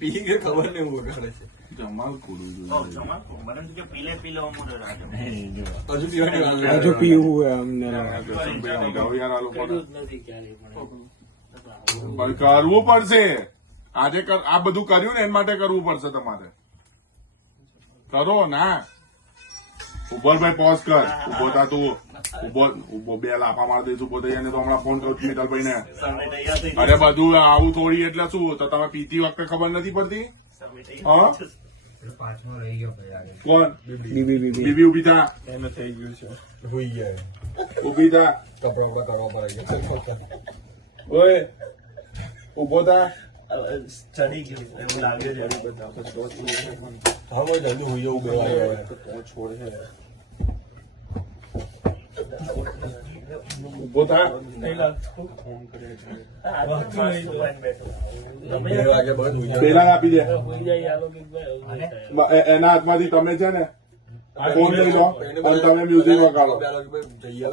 પી કે ખબર નહીં હું કરે છે. જમાલ કુડું પીલે પીલે અમૂલ રાજો હજુ પીવાની વાત છે. હજુ પીવું હોય અમને કરવું પડશે. આજે આ બધું કર્યું ને એના માટે કરવું પડશે તમારે. કરો ના. ઉભરભાઈ પોઝ કર. ઉભો થા તું. ઉભો બે લાફા માર દઈશું. ઉભો થઈ જાય તો હમણાં ફોન કરું મિટલભાઈ ને. અરે બધું આવું થોડી એટલે શું તો તમે પીતી વખતે ખબર નથી પડતી. હા કોણ બીબી ઉભી થા. એને થઈ ગયું છે. હોઈ ગયા. ઉભી થા. કપડા બતાવવા પડે છે. ઓય ઉભો થા. ચડી ગયું એવું લાગે છે. હવે જલ્દી હોઈ જવું બેવાય હવે. ઉભો થા. 2 વાગે બંધ હોઈ જાય. પેલા આપી દે. એના હાથમાંથી તમે છે ને ફોન લઈ લો અને તમે મ્યુઝિક વગાડો.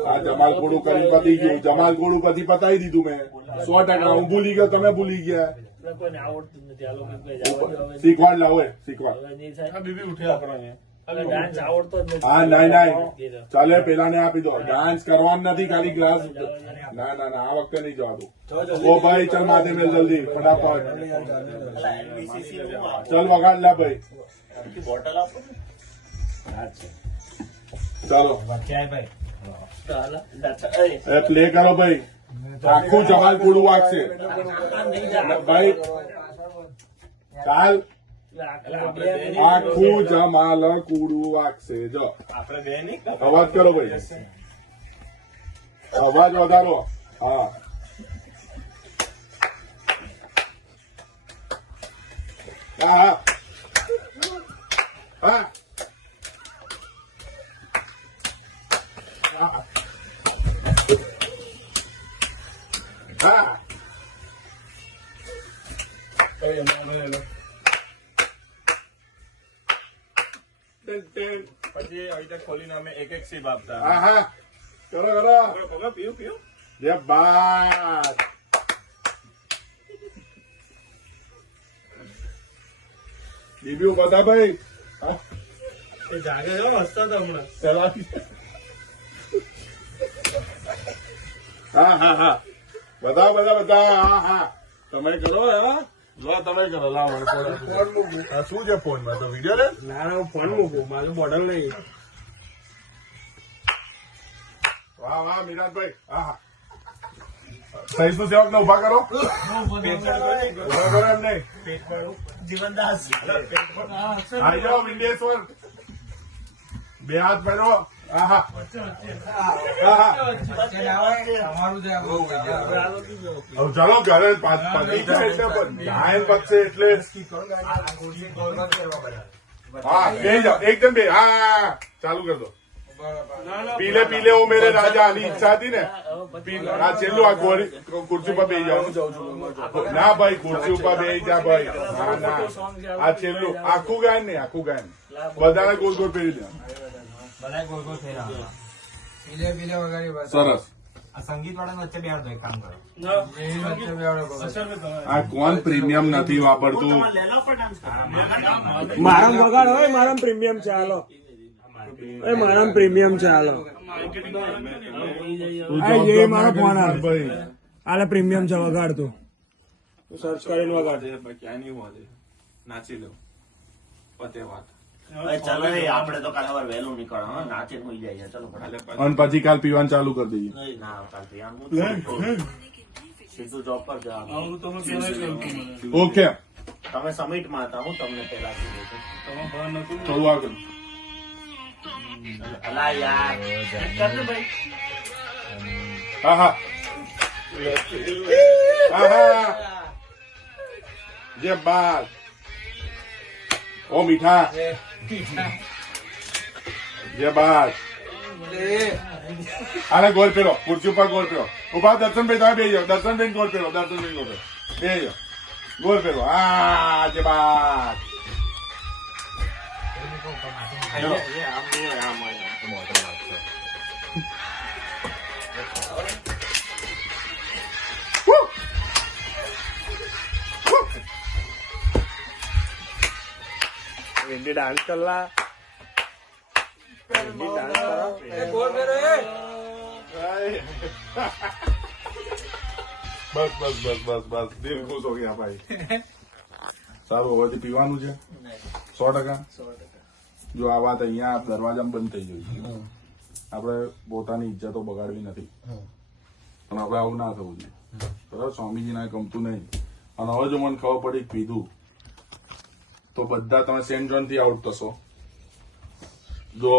આ જમાલપુરું કરી પતી ગયું. જમાલપુરું પછી પતાવી દીધું મેં 100%. હું ભૂલી ગયો તમે ભૂલી ગયા. શીખવાડ લાવો શીખવાડ. હા નાઈ ચાલે પેલા ને આપી દો. ડાન્સ કરવાનું નથી ખાલી ગ્લાસ. ના ના ના આ વખતે નહીં જવા દો. ઓ ભાઈ ચલ માથે મેલ જલ્દી ફટાફટ. ચલ વગાડ લા ભાઈ. બોટલ આપો ચાલો ભાઈ પ્લે કરો ભાઈ. આખું જમાલપુરું વાગશે ભાઈ. કાલ આખું જમાલપુરું વાગશે. જો અવાજ કરો ભાઈ. અવાજ વધારો. હા હા હા હા. પછી અહીં ખોલીને અમે એક સીપ આપતા. હા હા કરો કરો. પીવું જે બાત બીબી બધા ભાઈ જાગે જો હસતા હતા હમણાં. ચલાવી. હા હા હા બધા હા હા તમે કરો. હા લો તમે કરો. લાવ ફોન મૂકું. શું છે ફોનમાં તો વિડીયો રે. ના હું ફોન મૂકું મારું બોટલ નહીં. વાહ વાહ મિરાજભાઈ. હા હા સહીશું સેવક ને ઉભા કરો. ઉભા કરો એમ નહીં. જીવનદાસ આવી જાઓ વિંડેશ્વર. બે હાથ પહેરો. હા હા ચાલો ઘરે પતી જાય એટલે ગાયન પતશે એટલે હા બે જાઓ એકદમ બે. હા ચાલુ કર દો. પીલે પીલે ઓ મેરે રાજા આની ઈચ્છા હતી ને. આ છેલ્લું આ ગોળી ખુરશી ઉપર બેસી જાવ. ના ભાઈ ખુરશી ઉપર બેસી જા ભાઈ. ના ના આ છેલ્લું આખું ગાયન નહીં આખું ગાયન બધાને ગોળ ગોળ પહેરી દે. સરસ. સંગીત વાળા વચ્ચે બેહાડો એક કામ કરો. આ કોણ પ્રીમિયમ નથી વાપરતું. મારા વગાડ હોય મારા પ્રીમિયમ છે હાલો. મારા પ્રીમિયમ છે હાલો. મારો ફોન ભાઈ હાલે પ્રીમિયમ છે વગાડ તું સર્ચ કરીને વગાડ. ક્યાં નહીં હોવા દે. નાચી લો પતે વાત. ચાલો આપડે તો કાલે સવારે વહેલું નીકળો. નાચે હોઈ જાય. ચલો અને પછી કાલ પીવાનું ચાલુ કરી દઈએ. ના કાલ સીધું જોબ પર જવાનું. ઓકે તમે સમિટ માં હતા. હું તમને પેલા કીધું હતું. થોડું આગળ. અલા યાર કર ને ભાઈ. હા હા હા હા જે બાત. ઓ મીઠા જે બાત. આને ગોળ પેલો ખુરશી ઉપર ગોળ પેલો. ઉભા દર્શનભાઈ તમે બે જાઓ. દર્શનભાઈ ગોળ પેલો. દર્શનભાઈ ગોળ બે જાઓ. ગોળ પેલો. હા જે બાત. પ્રેમથી ડાન્સ કરલા પ્રેમથી ડાન્સ કરો બસ બસ બસ બસ બસ દિલ ખુશ હો ગયા ભાઈ સારું હવેથી પીવાનું છે 100%. જો આ વાત અહીંયા દરવાજામાં બંધ થઈ ગઈ આપણે પોતાની ઇજ્જતો બગાડવી નથી પણ હવે આવું ના થવું જોઈએ બરાબર. સ્વામીજીને ગમતું નહીં અને હવે જો મને ખબર પડી કે પીધું તો બધા તમે સેન્ટ જોન થી આઉટ થશો. જો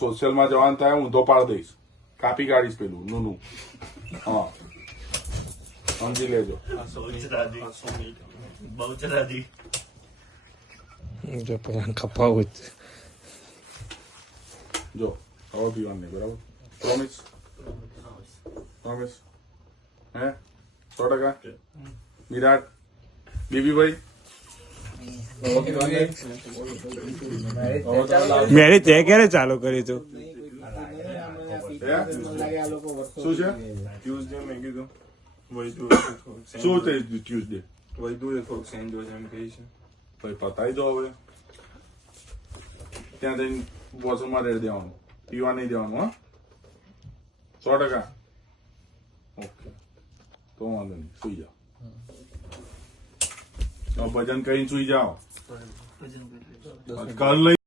સોશિયલમાં જવાનું થાય હું તો પાડી દઈશ, કાપી કાઢીશ પેલું નું. હા સમજી લેજો. બહુચરાજી જો પેલા કપાવું જ જો હવે પીવાનું નહીં બરાબર. પ્રોમિસ પ્રોમિસ હે 100%. વિરાટ બીબીભાઈ મેરી તે ક્યારે ચાલુ કરી તું? શું છે ટ્યુઝડે મેં કીધું વૈદુ શું થયું ટ્યુઝડે? વૈદુ એ થોડુંક સેન્ટ જોર્જ એમ કહી છે. ભાઈ પતાવી દો હવે. ત્યાં જઈને વોશરૂમમાં રેડી દેવાનું, પીવા નહીં દેવાનું. હા 100%. ઓકે તો વાંધો નહીં, સુઈ જાઓ. ભજન કરીને સુઈ જાઓ. કલ લઈ